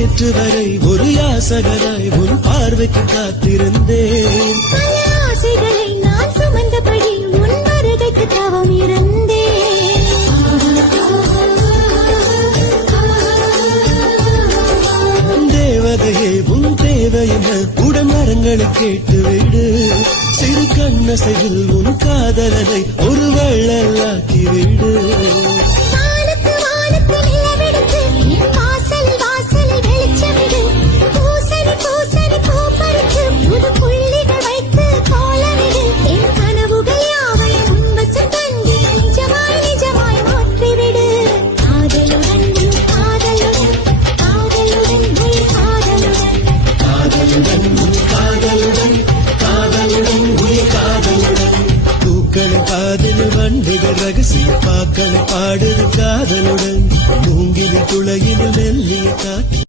நேற்று வரை ஒரு யாசகராய் உன் பார்வைக்கு காத்திருந்தேன். பல ஆசைகளை நான் சுமந்தபடி உன் வருகைக்கு தவம் இருந்தேன். தேவதையே உன் தேவை என உடமரங்களை கேட்டுவிடு. சிறு கண்ணசையில் உன் காதலனை ஒரு வள்ளலாக்கிவிடு. வானத்து வானத்து நிலவெடுத்து என் வாசல் வாசலில் வெளிச்சமிடு. பூசணி பூசணி பூ பறித்து புது புள்ளிகள் வைத்து கோலமிடு. என் கனவுகள் யாவையும் உன்வசம் தந்து நிஜமாய் நிஜமாய் மாற்றிவிடு. காதலுடன் உன் காதலுடன் காதலுடன் உன் காதலுடன் காதலுடன் உன் காதலுடன் காதலுடன் உன் காதலுடன் பூக்கள் காதல் வண்டுகள் ரகசிய பாக்கள்